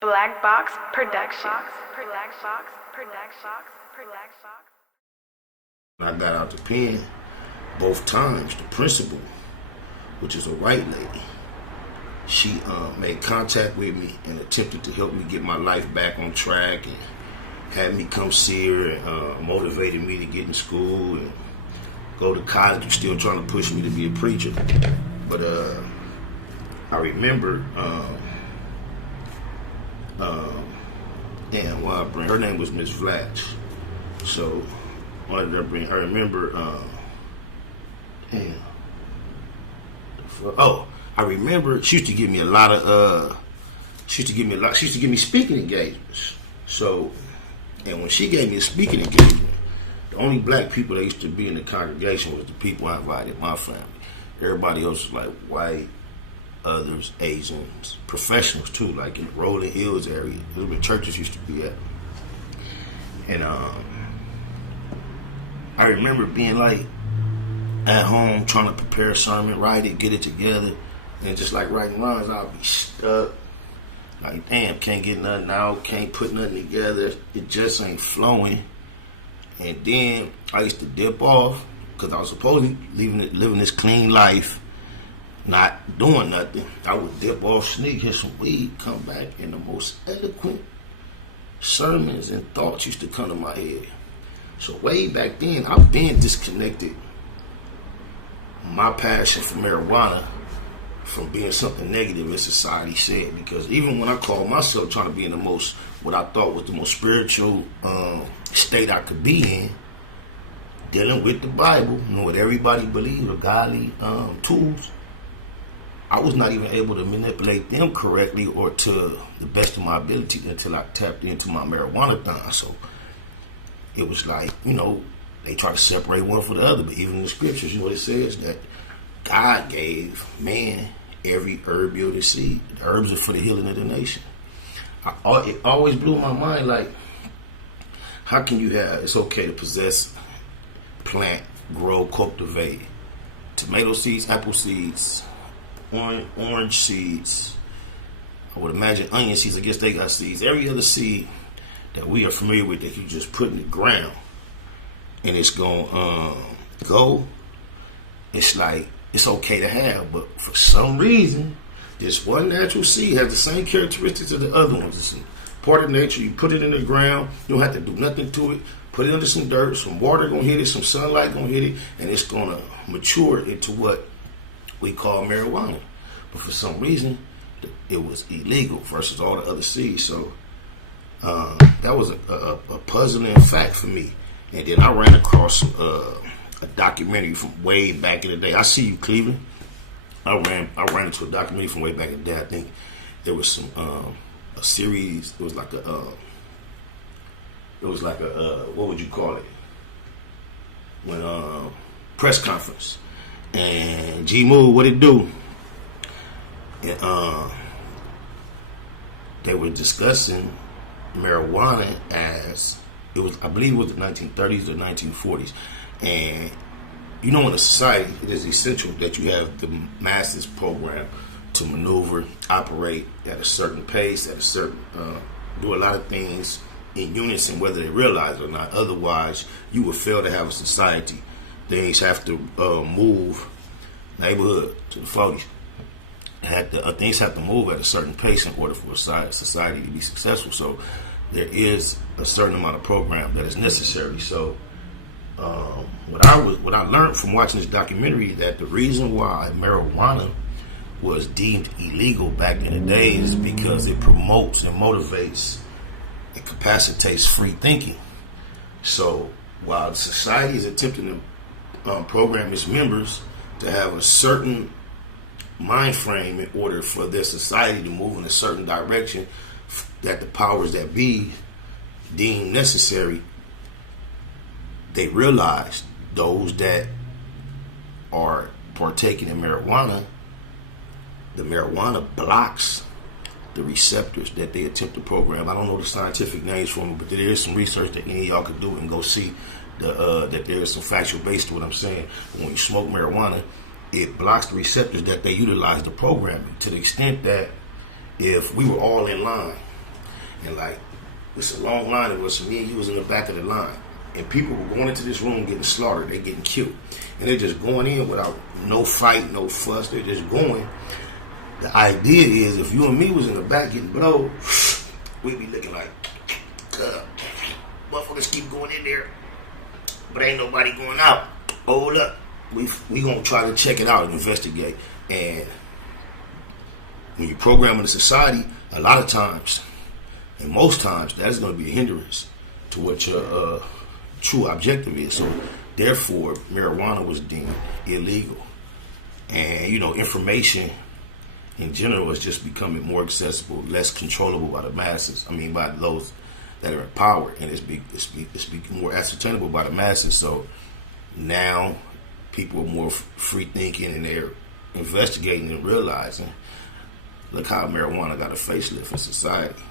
Black Box Productions. I got out the pen both times. The principal, which is a white lady, she made contact with me and attempted to help me get my life back on track and had me come see her and motivated me to get in school and go to college. Was still trying to push me to be a preacher. But I remember her name was Miss Flatch. So I remember I remember she used to give me a lot of she used to give me speaking engagements. So, and when she gave me a speaking engagement, the only black people that used to be in the congregation was the people I invited, my family. Everybody else was like white, others, Asians, professionals too, like in the Rolling Hills area. Those were churches used to be at. And I remember being like at home trying to prepare a sermon, write it, get it together, and just like writing lines, I'll be stuck. Like, damn, can't get nothing out, can't put nothing together. It just ain't flowing. And then I used to dip off because I was supposed to be living this clean life, not doing nothing. I would dip off, sneak, hit some weed, come back, and the most eloquent sermons and thoughts used to come to my head. So way back then, I've been disconnected my passion for marijuana from being something negative as society said, because even when I called myself trying to be in the most, what I thought was the most spiritual state I could be in, dealing with the Bible, what everybody believed, or godly tools, I was not even able to manipulate them correctly or to the best of my ability until I tapped into my marijuana thing. So it was like, they try to separate one from the other, but even in the scriptures, it says that God gave man every herb yielding seed. The herbs are for the healing of the nation. It always blew my mind, like, how can you it's okay to possess, plant, grow, cultivate tomato seeds, apple seeds, orange seeds, I would imagine onion seeds, I guess they got seeds, every other seed that we are familiar with that you just put in the ground and it's gonna go. It's like, it's okay to have, but for some reason this one natural seed has the same characteristics of the other ones. It's part of nature. You put it in the ground, you don't have to do nothing to it. Put it under some dirt, some water gonna hit it, some sunlight gonna hit it, and it's gonna mature into what we call marijuana. But for some reason it was illegal versus all the other seeds. So that was a puzzling fact for me. And then I ran across a documentary from way back in the day. I See You, Cleveland. I ran into a documentary from way back in the day. I think there was some a series. It was like a what would you call it? When press conference. And G Move, what it do? And, they were discussing marijuana as it was, I believe it was the 1930s or 1940s. And in a society, it is essential that you have the masses program to maneuver, operate at a certain pace, at a certain, do a lot of things in unison, whether they realize it or not. Otherwise, you will fail to have a society. Things have to move neighborhood to the 40s. Things have to move at a certain pace in order for a society to be successful. So there is a certain amount of program that is necessary. So what I learned from watching this documentary, that the reason why marijuana was deemed illegal back in the day is because it promotes and motivates and capacitates free thinking. So while society is attempting to program its members to have a certain mind frame in order for their society to move in a certain direction that the powers that be deem necessary, they realize those that are partaking in marijuana, the marijuana blocks the receptors that they attempt to program. I don't know the scientific names for them, but there is some research that any of y'all could do and go see that there is some factual base to what I'm saying. When you smoke marijuana, it blocks the receptors that they utilize to program it, to the extent that if we were all in line And like, it's a long line of us, and me and you was in the back of the line. And people were going into this room getting slaughtered, they getting killed. And they're just going in without no fight, no fuss, they're just going. The idea is if you and me was in the back getting blowed, we'd be looking like, motherfuckers keep going in there, but ain't nobody going out. Hold up. We gonna try to check it out and investigate. And when you program in a society, a lot of times, and most times, that is gonna be a hindrance to what your true objective is. So therefore, marijuana was deemed illegal. And, information in general is just becoming more accessible, less controllable by the masses. I mean, by those that are in power, and it's becoming more ascertainable by the masses. So now people are more free thinking, and they're investigating and realizing, look how marijuana got a facelift in society.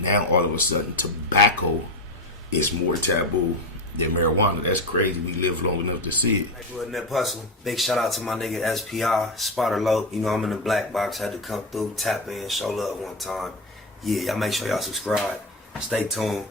Now all of a sudden, tobacco is more taboo than marijuana. That's crazy. We live long enough to see it. Hey, Nip Hustle. Big shout out to my nigga SPI, Spotter Low. I'm in the black box. Had to come through, tap in, show love one time. Yeah, y'all make sure y'all subscribe. Stay tuned.